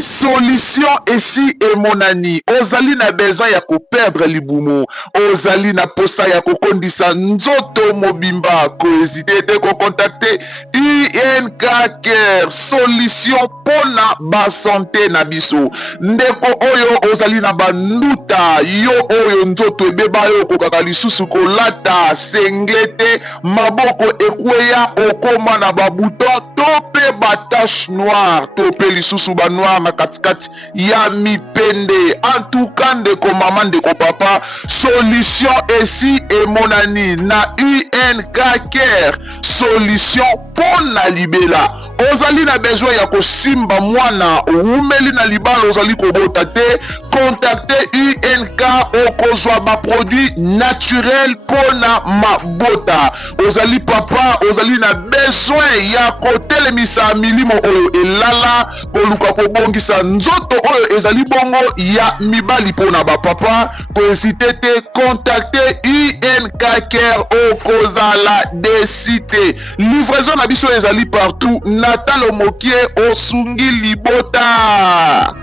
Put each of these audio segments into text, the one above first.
solution ici et mon ani ozali na besoin ya perdre libumu ozali na posa ya kokondisa nzoto mobimba kohésite te kocontacte INK Care solution pona basanté na biso ndeko oyo ozali na banduta yo oyo nzoto ebeba yo kokaka lisusu kolata senglete maboko ekweya okoma na babuton to pe batache noire to pe lisusu ba noir na katikati ya mipende en tout cas ndeko mama ndeko papa solution esi emonani na UNK Care solution pona libela ozali na besoin ya kosimba mwana umeli na libala ozali kobota te contacte UNK okozwa ba produit naturel pona mabota ozali papa ozali na besoin ya kotelemisa milimo oyo elala koluka kobongisa nzoto oyo ezali bongo ya mibali pona bapapa kohésite te contacte UNK Care okozala desite livraison na biso ezali partout natalo mokie osungi libota.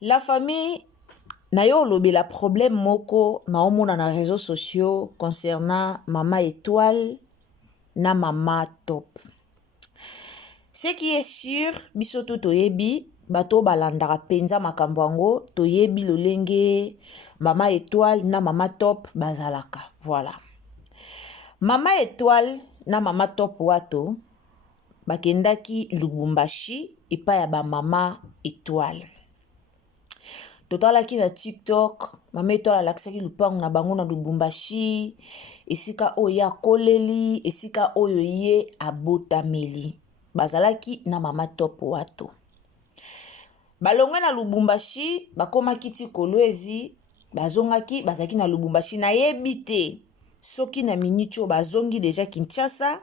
La famille nayo lobela problème moko na omona na réseaux sociaux concernant Mama Étoile na Mama Top. Ce qui est sûr, biso to toyebi bato balandaka penza makambo yango toyebi lolenge Mama Étoile na Mama Top bazalaka. Voilà. Mama Étoile na Mama Top wato bakendaki Lubumbashi epa ya ba Mama Étoile. Totalaki na TikTok, Mama Étoile alakisaki lupango na bango na Lubumbashi, esika oyo ya koleli, esika oyo ye abotameli. Bazalaki na Mama Top wato. Balongwe na Lubumbashi, bakoma kiti Kolwezi, bazongaki, bazaki na Lubumbashi na yebite. Soki na minicho bazongi deja Kinshasa,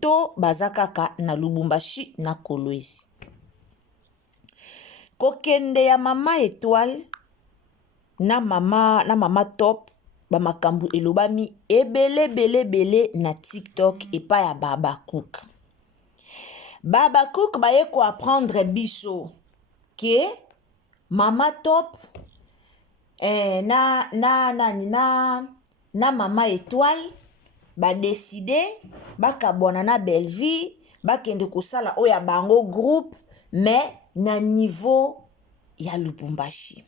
to bazakaka na Lubumbashi na Kolwezi. Kokende ya Mama Étoile na Mama Top ba makambu elobami ebele na TikTok epa ya Baba Cook. Baba Cook baye ko apprendre biso que Mama Top na Mama Étoile ba décider bakabwana na Belleville bakende kosala oya bango groupe mais na niveau ya Lubumbashi.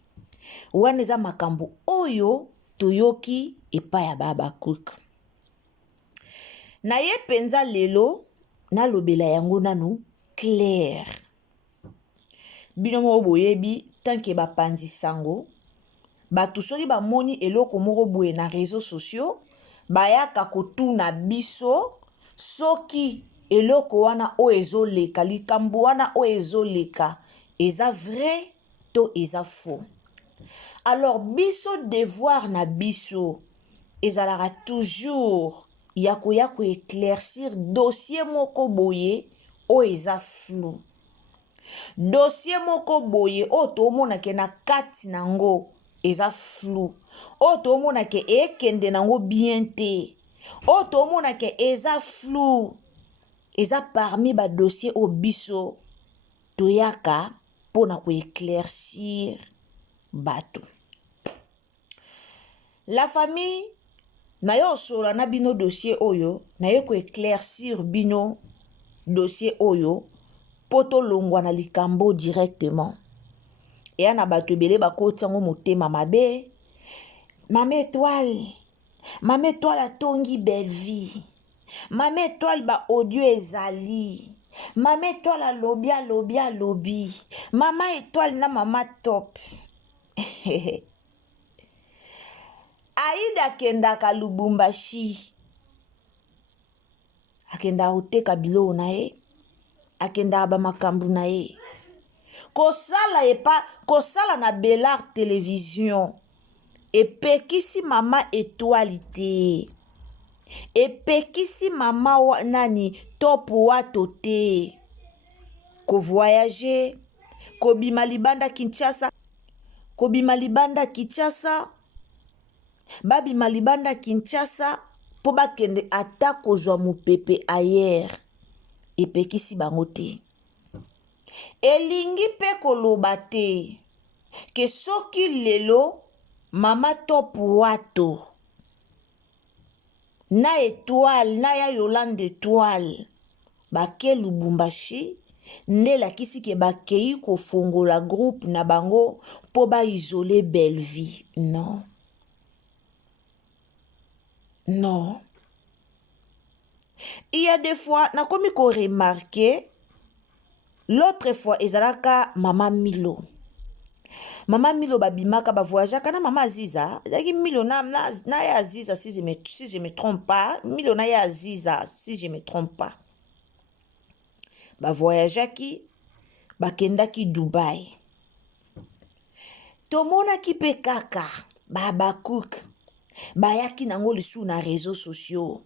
Wana eza makambo oyo toyoki epa ya Baba Cook. Na ye penza lelo na lobela yango nanu clair. Bino mo boyebi tanke ba panzi sango batu soki ba moni eloko moko boye na réseaux sociaux bayaka kotuna biso soki eloko wana o ezoleka likambo wana o ezoleka eza vrai to eza faux. Alors biso devoir na biso ezalaka toujours ya ko éclaircir dossier moko boye o eza flou. Dossier moko boye o to mona ke na kati nango eza flou. O to mona ke ekende nango bien te. O to mona ke eza flou. Eza parmi ba dossier au biso toyaka pona ko éclaircir bato. La famille na yo sola na bino dossier oyo na yo ko éclaircir bino dossier oyo poto longwa na likambo directement. Et na bato ebele bakotiango motema mabe. Mama Étoile atongi Belleville. Mama Étoile ba audio ezali. Mama Étoile alobi. Mama Étoile na Mama Top. Aida kendaka Lubumbashi. Akenda oteka bilo na ye. Akenda ba makambu na ye. Kosala na Belar Télévision. Epekisi Mama Étoile te. Epekisi Mama nani Top wato te. Ko voyager, ko bima libanda Kinshasa, babima libanda Kinshasa po bakende ata kozwa mupepe ayer. Epekisi bango te. elingi mpe koloba te ke soki lelo mama Top Wato na Étoile na ya Yolande Étoile bake Lubumbashi nde lakisi ke bakei kofongola groupe na bango po ba isoler Belleville. Non. Non. Il y a des fois, na komi ko remarquer, l'autre fois, ezalaka Mama Milo. Mama Milo babimaka ba voyage kana Mama Aziza. Zaki Milo na ya Aziza si je me trompe pas. Milo na ya Aziza si je me trompe pas. Ba voyage ki bakendaki Dubai. Tomona ki pe kaka ba cook. Bayaki nango lisu na réseaux sociaux.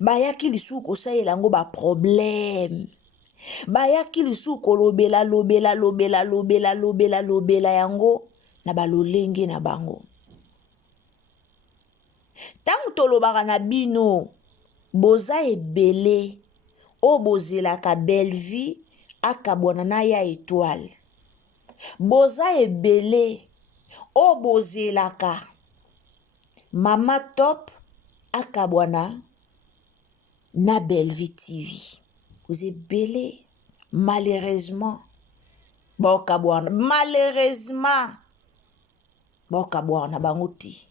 Bayaki lisu kosalela ngo ba problème. Bayaki lisu kolobela yango na balolenge na bango. Tangu tolobaka na bino boza ebele o bozelaka Belleville akabwana na ya Étoile. Boza ebele o bozelaka Mama Top akabwana na Belleville TV. Vous êtes belé, malheureusement. Malheureusement. Bangoti.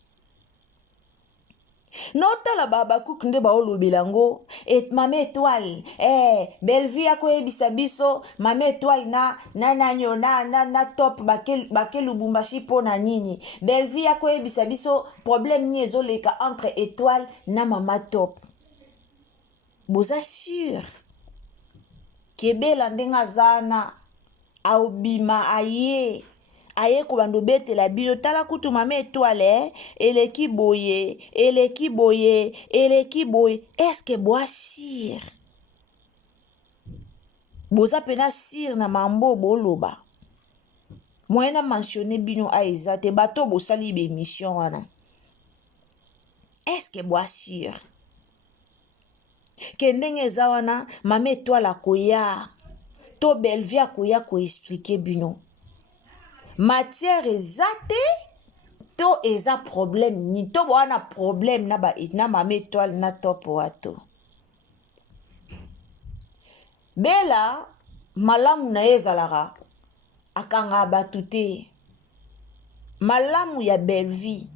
Nota baba cook nde ba olobelango et Mama Étoile Belleville akoyebisa biso Mama Étoile na Top bake Lubumbashi po na nini Belleville akoyebisa biso problème ni ezoleka entre Étoile na Mama Top. Boza sûr kebela ndenga zana aobima aye ko bando betela bino tala kutu Mama Étoile eleki boye. Est-ce que boa sir boza pena sir na mambo boloba moyena mentionné bino aiza te bato bosali be mission wana. Est-ce que boa sir kendenge eza wana Mama Étoile akoya to Belleville akoya ko expliquer bino matière ezate to eza problème ni to wana problème na Mama Étoile na Top Wato. Bela malamu na ezalaka akanga batu te. Malamu ya Belleville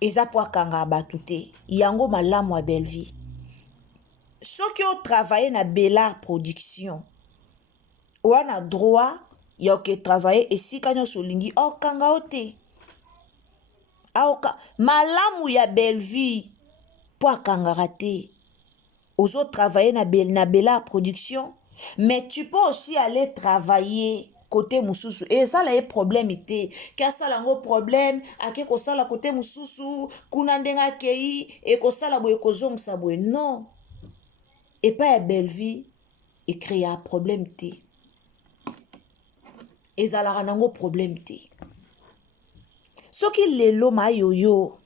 eza po akanga batu te. Yango malamu ya Belleville. Soki o travailler na Bellard Production wana droit ya ke travailler esika nyonso olingi okanga ote. Malamu ya Belleville po akangaka te. Ozo travailler na Bellard Production, mais tu peux aussi aller travailler côté mususu. Et ça là est problème ité. Ka sala ngo problème ake ko sala côté mususu kuna ndenga kei e ko sala boye ko zongsa boye. Non. Et pas à Belleville et créer un problème té. Et ça la nango problème té. Ce qui lelo ma yoyo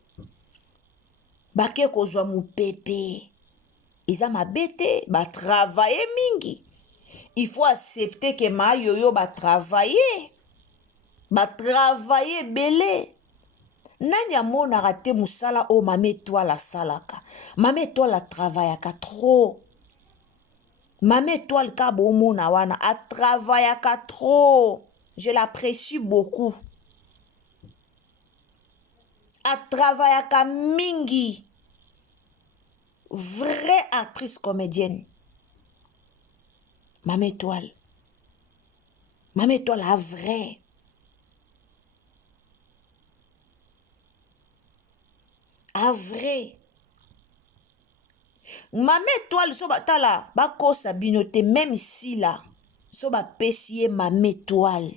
bake ko zwa mu pepe. Ils ont ma bête, ba travailler mingi. Il faut accepter que ma yoyo ba travailler belé. Nanya mona rate musala o Mama Étoile salaka. Mama Étoile travaillaka trop. Mama Étoile ka bo mona wana a travaillaka trop. Je l'apprécie beaucoup. A travaillaka mingi. Vraie actrice comédienne. Mama Étoile. Mama Étoile a vrai. A vrai. Mama Étoile so batala ba kosa binote même ici là. So ba pesier Mama Étoile.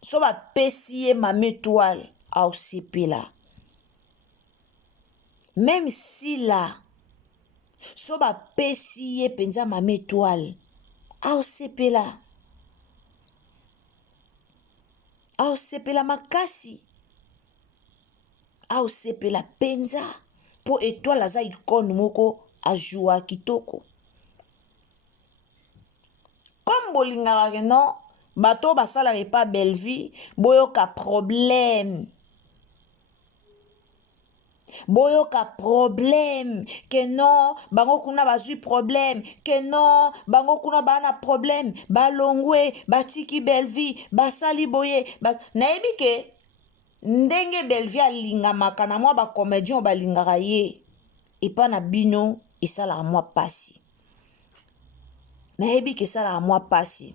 So ba pesier Mama Étoile au CP là. Même si là so ba pesier penza Mama Étoile au CP là. Au CP la makasi. Au CP la penza po Étoile aza icône moko a joua kitoko. Comme tant bolingaka non bato basalaka pas belle vie boyoka problème que non bango kuna bazui problème que non bango kuna bana problème balongwe batiki belle vie basali boye nayebi ke ndenge belle vie alingamaka na mwa bacomédien balingaka ye epa na bino esalaka mwa pasi nayebi ke esalaka mwa pasi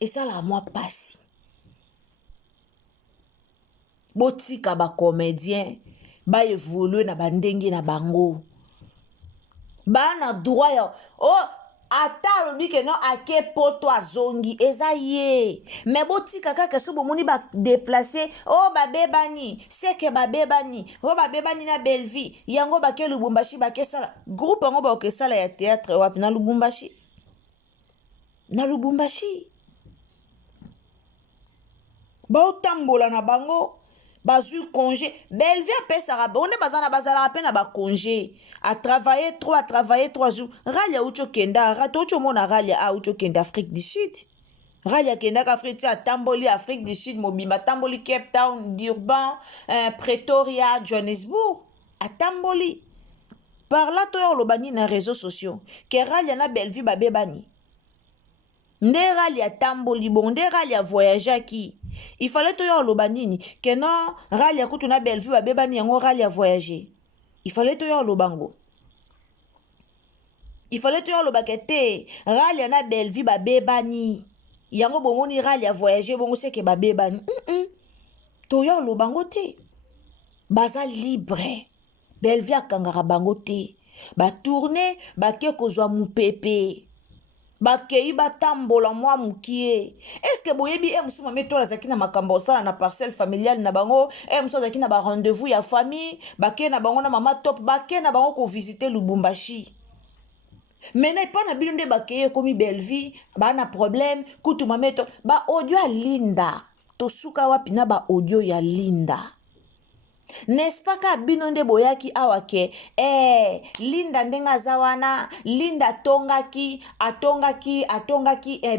esalaka mwa pasi botika bacomédien baévolue na bandenge na bango bana droit ya ata alobi ke non ake poto azongi eza ye me botika kaka so bomoni badeplace babebani seke babebani babebani na belle vie yango bake Lubumbashi bakesala groupe yango bakesala ya théâtre wapi na Lubumbashi baotambola na bango bazui congé belle vie apesaka one bazalaka mpe na bacongé atravaille 3 jours ralia ucho kenda rata ucho mona ralia ucho kenda Afrique du Sud ralia kendaka Afrique ti atamboli Afrique du Sud mobimba atamboli Cape Town Durban Pretoria Johannesburg atamboli par là toyo olobani na réseaux sociaux ke ralia na belle vie babebani nde ralia tamboli bon nde ralia voyageaki il fallait toyo oloba nini ke non ralia kutu na belle vie babebani yango ralia voyager il fallait toyo olobango il fallait toyo oloba ke te ralia na belle vie babebani yango bomoni ralia voyager bongo seke babebani toyo olobango te baza libre belle vie akangaka bango te batourne bake kozwa mupepe bakei batambola mwa mukie eske boyebi musuma meto azaki na makambo osala na parcelle familiale na bango muso azaki na ba rendez-vous ya famille bake na bango na mama top bake na bango ko visiter Lubumbashi mena epa na bino nde bakeye komi belle vie bana problème kutu mameto ba audio ya linda tosuka wapi na ba audio ya linda n'est-ce pas ka bino nde boyaki awa ke linda ndenga aza wana linda atongaki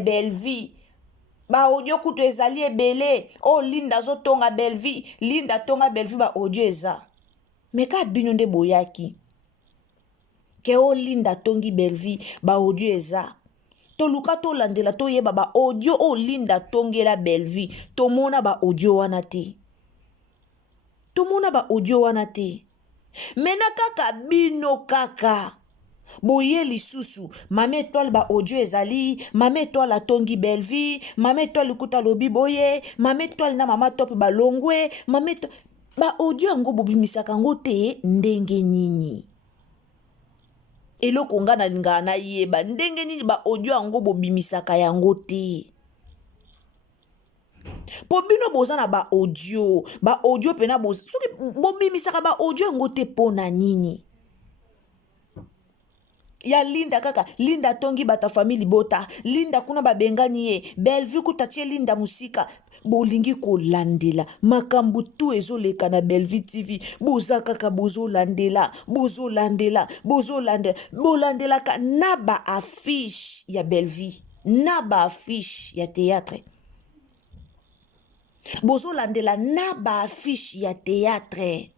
belle vie ba audio kutu ezali ebele linda azotonga belle vie linda tonga belle vie ba audio eza me ka bino nde boyaki ke linda tongi belle vie ba audio eza toluka tolandela toyeba ba audio linda tongela belle vie tomona ba audio wana te tomona ba audio wana te mena kaka bino kaka boye lisusu mame étoile ba audio ezali mame étoile atongi belle vie mame étoile kuta lobi boye mame étoile na mama top balongwe mame ba audio yango bobimisaka yango te ndenge nini eloko nga nalinga na yeba ndenge nini ba audio yango bobimisaka yango te po bino boza na ba audio pena boza soki bobimisaka ba audio yango te pona nini ya linda kaka linda tongi bata famille bota linda kuna babengani ye belle vie kutatie linda musika bolingi kolandela makambo tu ezoleka na belle vie tv boza kaka bozolandela bolandelaka na ba affiche ya belle vie na ba affiche ya théâtre bozolandela na ba affiche ya théâtre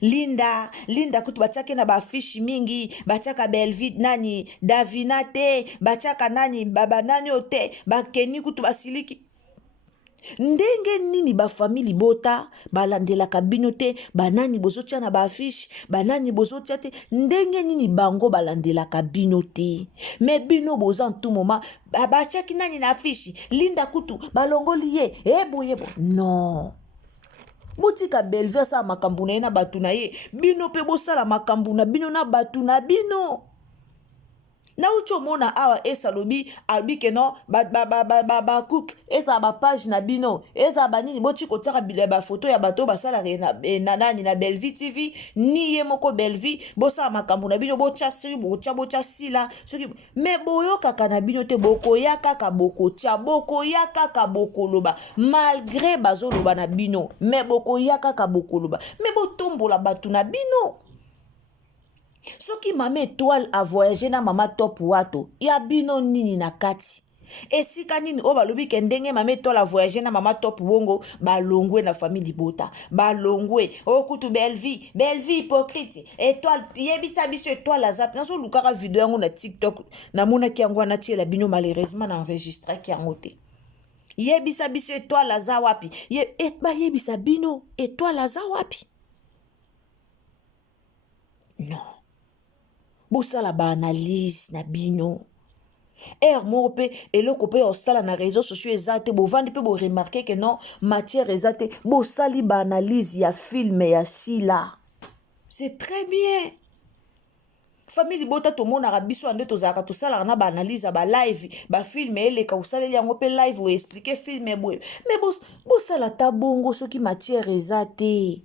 linda kutu batiake na bafishi mingi batiaka belle vie nani davina te batiaka nani baba nani ote bakeni kutu basiliki ndenge nini bafamili bota balandelaka bino te banani bozotia na bafishi banani bozotia te ndenge nini bango balandelaka bino te me bino boza en tout moment batiaki nani na fishi linda kutu balongoli ye eboyebo non botika belle vie sa makambu na ye na batu na ye bino pe bosala makambu na bino na batu na bino na ucho mona awa esalobi albike no ba cook esa ba page na bino esa banini boti kotsaka bile ba photo ya bato basala na nani na Belle Vie TV ni ye moko Belle Vie bosala makambu na bino bocha siri bocha sila soki me boyo kaka na bino te boko ya kaka boko tia boko ya kaka boko loba malgré bazoloba na bino me boko ya kaka boko loba me botombola batu na bino soki mama étoile a voyagé na mama top wato ya bino nini na kati esika nini o balobi ke ndenge mama étoile a voyagé na mama top bongo balongwe na famille libota balongwe okutu belvi hypocrite étoile yebisa biso étoile azap nazo lukaka video yango na TikTok namonaki yango wana tiela bino malheureusement na enregistraki yango te yebisa biso étoile aza wapi bayebisa bino étoile aza wapi non bosala baanalyse na bino moko mpe eloko mpe osala na réseaux sociaux eza te bovandi mpe boremarke ke non matière eza te bosali baanalyse ya filme ya sila c'est très bien famille libota tomonaka biso ande tozalaka tosalaka na baanalyse ya balive bafilme eleka osaleli yango mpe live oexplike filme boye mais bosala ta bongo soki matière eza te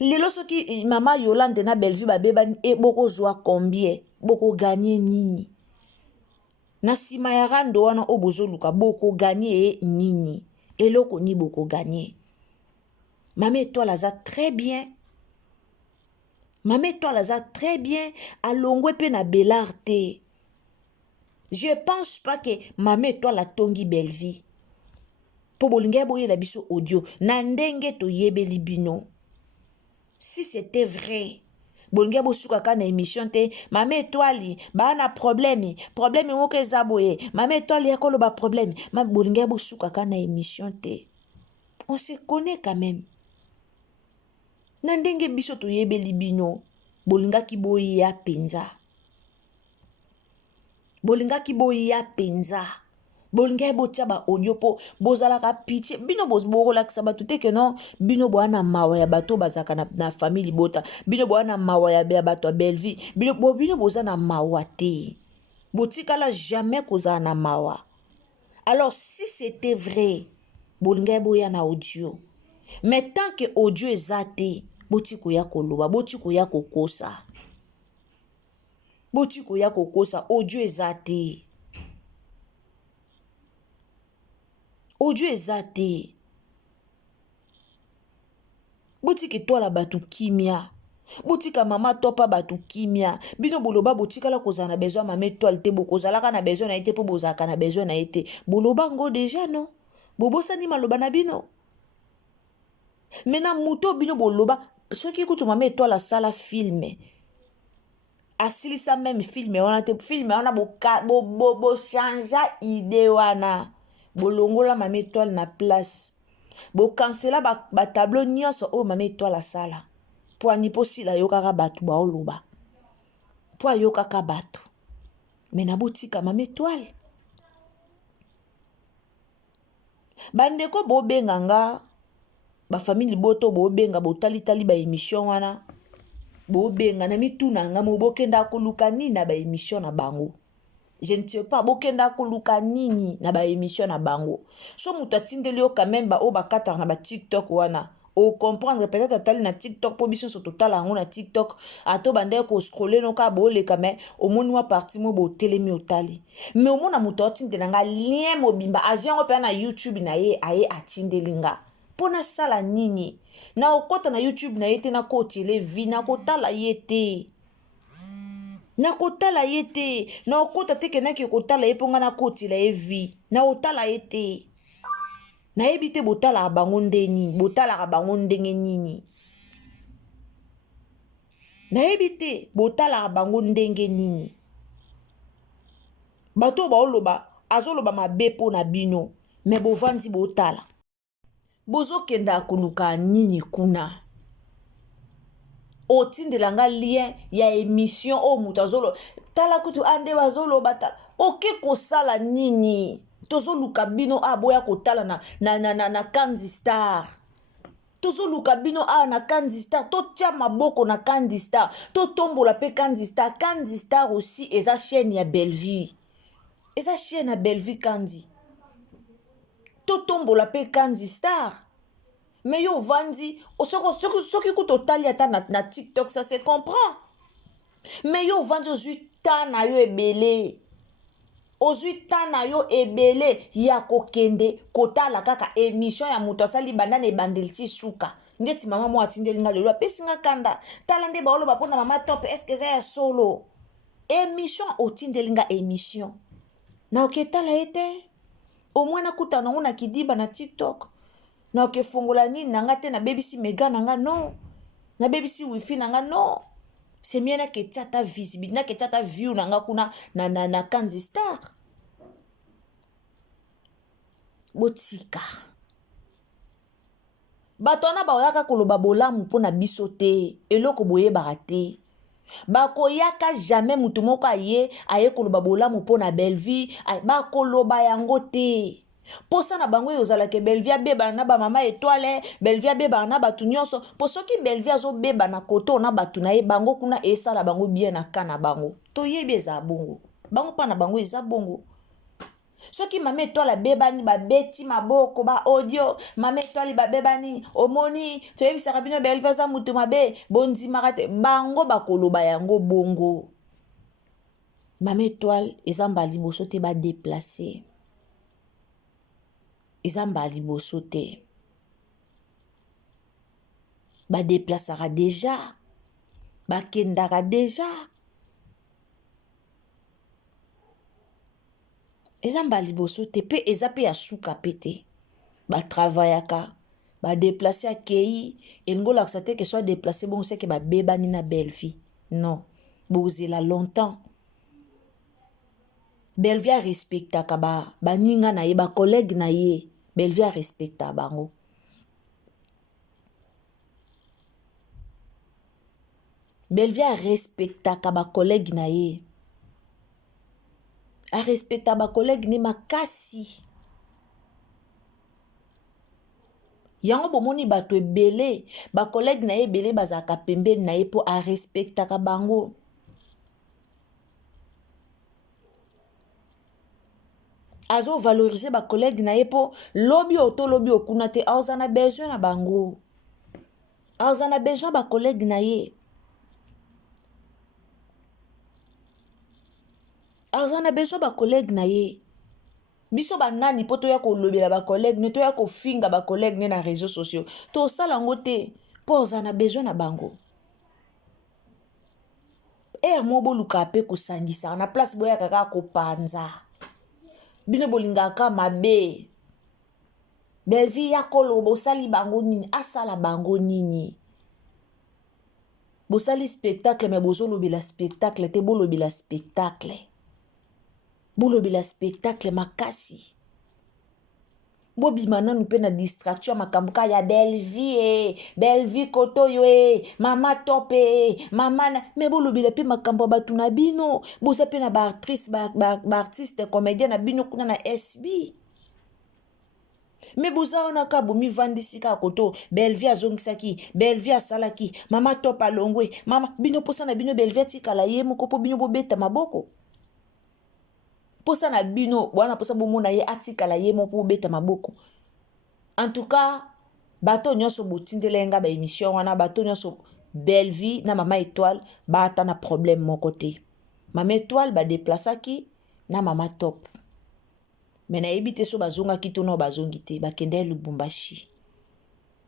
lelo soki mama Yolande na Bellevue babebani bokozwa combien bokoganye nini na nsima ya rando wana o bozoluka bokoganye nini eloko ni bokoganye mama étoile aza très bien mama étoile aza très bien alongwe pe na Bellard te je pense pas que mama étoile atongi Bellevue po bolinga boyela biso audio na ndenge toyebeli bino. Si c'était vrai, bolinga bosuka ka na émission te, mama étoile ba na problème ngoke zaboye, mama étoile ya koloba problème, ma bolinga bosuka ka na émission te. On se connaît quand même. Na ndenge biso to yebeli bino, bolinga ki boyi ya penza. Bolinga ki boyi ya penza. Bolinga botia ba audio po bozala ka pitié bino bozobola ka sabatu te que non bino boana mawa ya bato bazaka na famille libota bino boana mawa ya bato Bellevue bino bozana mawa te botikala jamais kozana na mawa. Alors si c'était vrai bolinga boya na audio mais tant que audio ezate botiko ya koloba botiko ya kokosa audio ezate audio ezate botika etwala batu kimia botika mama topa batu kimia bino boloba botika la kozala na besoin mama étoile te bokozalaka na besoin na ete po bozalaka na besoin na ete boloba ngo déjà non bobosani maloba na bino mena muto bino boloba soki kutu mama étoile asala filme asilisa même filme wana te filme wana bo changea idée wana bolongola mama étoile na place bo cancela ba tableau nyonso o mama étoile asala po aniposila yokaka batu baoloba po ayokaka batu mena botika mama étoile bandeko bobenga nga bafamili boto bobenga botalitali ba émission wana bobenga na mituna nga mobokenda koluka nini na ba émission na bango. Je ne sais pas, bokenda koluka nini na ba émission na bango. So mutu atindeli yo quand même ba o bakata na ba TikTok wana. O comprendre peut-être atali na TikTok po biso so total yango na TikTok ato bande ko scroller no ka boleka mais au moni wa parti mo bo telemi otali. Mais au mona mutu atindeli nga lien mobimba ajango pe na YouTube na ye aye atindeli nga. Pona sala nini na okota na YouTube na yete na ko tele vi na kotala yete. Na kotala yete na okota teke na ki kotala yeponga na koti la evi na otala yete na ebite botala bango ndeni botala bango ndenge nini na ebite botala bango ndenge nini bato baoloba azoloba mabe po na bino me bovandi botala bozokenda koluka nini kuna otindela nga lien ya émission o mutazolo tala kutu ande bazolo batala oke kosala nini tozoluka bino aboya kotala na Kanzi Star tozoluka bino na Kanzi Star totia maboko na Kanzi Star totombola pe Kanzi Star aussi eza chaîne ya Bellevue eza chaîne ya Bellevue Kanzi totombola pe Kanzi Star. Mais yo vandi, soki kuto tali ata na TikTok, ça se comprend. Mais yo vandi ozui ta na yo ebele. ozwi tana yo ebele ya kokende kotala kaka émission ya moto asali banda na ebandeli ti suka ndeti mama mo atindeli nga lelo apesi nga kanda tala nde baoloba mpona mama top eske eza ya solo émission otindeli nga émission na oketala ye te omwe nakutana nango na kidiba na tiktok na okefungola nini na nga te nabebisi mega na nga non nabebisi wifi na nga non c'est mieux naketi ata visibilité naketi ata view na nga kuna na Kanzi Star botika bato wana baoyaka koloba bolamu mpo na biso te eloko boyebaka te bakoyaka jamais mutu moko aye koloba bolamu mpo na Bellevie bakoloba yango te posa na bango ezalaka Bellevie abebana na bamama étoile Bellevie abebana na bato nyonso po soki Bellevie azobeba na koto na bato na ye bango kuna esala bango bien na ka na bango toyebi eza bongo bango mpa na bango eza bongo soki mama étoile abebani babeti maboko ba audio mama étoile babebani omoni toyebisaka bino Bellevie aza mutu mabe bondimaka te bango bakoloba yango bongo mama étoile eza mba liboso te badeplace eza mba liboso te badeplasaka deja bakendaka deja eza mba liboso te mpe eza mpe ya suka mpe te batravayaka badeplace akei elingi olakisa te ke so adeplace bongo seke babebani na Bellevie non bozela longtemps Bellevie arespectaka baninga na ye bacollègue na ye Bellevie arespecta bango Bellevie arespectaka bacollègue na ye arespecta bacollègue ne makasi yango bomoni bato ebele bacollègue na ye ebele bazalaka pembeni na ye mpo arespectaka bango azovalorize bacollègue na ye mpo lobi oto lobi okuna te aoza na besoin na bango aoza na besoin bacollègue na ye aza na besoin bacollègue na ye biso banani mpo toya kolobela bacollègue ne toya kofinga bacollègue ne na réseaux sociaux tosala yango te mpo oza na besoin na bango mo boluka mpe kosangisaka na place boyaka kaka kopanza bino bolingaka mabe Bellevie ya koloba bosali bango nini asala bango nini bosali spectacle me bozolobela spectacle te bolobela spectacle bolobela spectacle makasi bobima nanu mpe na distraction makambo ka ya Bellevie Bellevie koto yo mama top mama me bolobela mpe makambo ya bato na bino boza mpe na baactrice baartiste comédien na bino kuna na SB me boza wana ka bomivandisi kaka koto Bellevie azongisaki Bellevie asalaki mama top alongwe mama bino posa na bino Bellevie atikala ye moko mpo bino bobeta maboko posa na bino bwana posa bomona ye atikala ye moko bobeta maboko en tout cas bato nyonso botindela nga ba émission wana bato nyonso Bellevie na mama étoile baata na problème moko te mama étoile badeplasaki na mama top me nayebi te so bazongaki to no bazongi te bakende Lubumbashi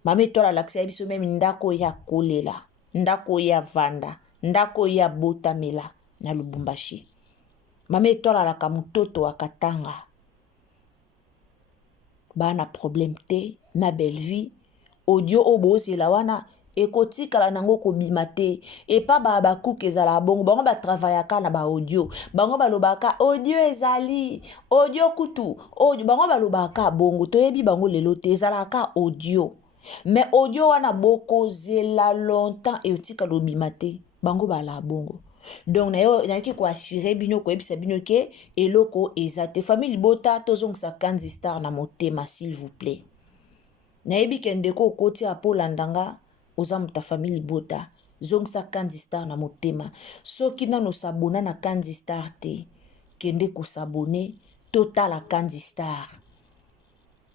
mama étoile alakisa ye biso meme ndako ya kolela ndako ya vanda ndako ya botamela na Lubumbashi mama étoile alaka mutoto akatanga bana problème te na Bellevie audio obozela wana ekotikala nango kobima te epa bakuke ezala bongo bango batravayaka na baaudio bango balobaka audio ezali audio kutu audio bango balobaka bongo toyebi bango lelo te ezalaka audio mais audio wana bokozela longtemps eotikala obima te bango bala bongo donc nayaki koassure bino koyebisa bino ke eloko eza te famille Libota tozongisa Kanzi Star na motema s'il vous plaît nayebi ke ndeko okoti apolandanga oza muta famille Libota zongisa Kanzi Star na motema soki nano sabona na Kanzi Star te kende kosabone totala Kanzi Star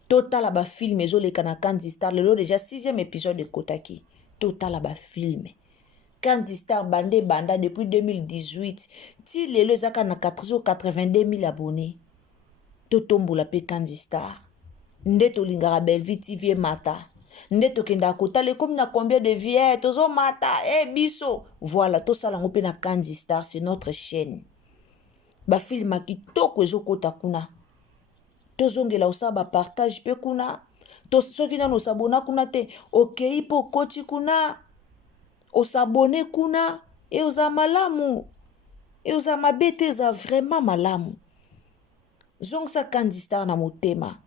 totala bafilme ezoleka na Kanzi Star lelo déjà 6e épisode ekotaki totala bafilme Candy Star bande banda depuis 2018 ti lelo ezaka na 482 000 abonnés. Totombola pe Candy Star nde tolingaka Bellevue TV mata nde tokenda kotala comme na combien de vies tozo mata biso voilà tosala ngo pe na Candy Star, c'est notre chaîne. Bafilma kitoko ezokota kuna tozongela osala bapartage pe kuna soki nano osabona kuna te okei po okoti kuna osabone kuna oza malamu oza mabe te eza vraiment malamu. Zongisa Candy Star na motema.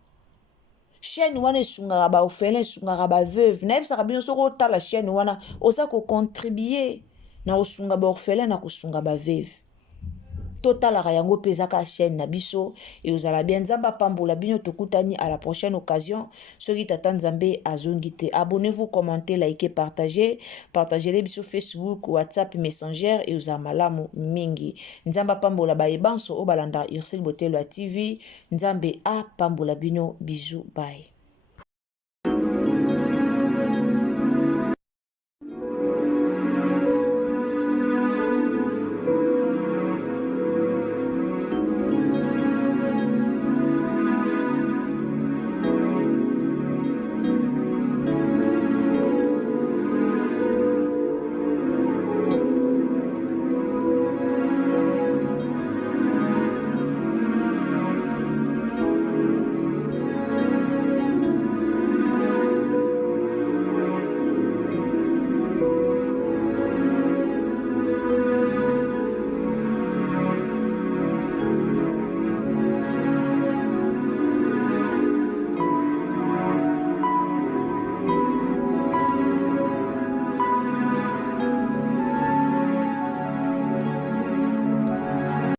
Chaîne wana esungaka baorphelin esungaka baveuve nayebisaka bino soki otala chaîne wana oza kocontribue na kosunga baorphelin na kosunga baveuve. Totalaka yango mpe ezaka chaîne na biso eozala bien. Nzambe apambola bino tokutani à la prochaine occasion. Soki tata Nzambe azongi te, abonnez-vous, commentez, likez, partagez les biso Facebook, WhatsApp, Messenger eozala malamu mingi. Nzambe apambola bayebanso o balanda Ursule Botelwa TV. Nzambe apambola bino, bisous, bye.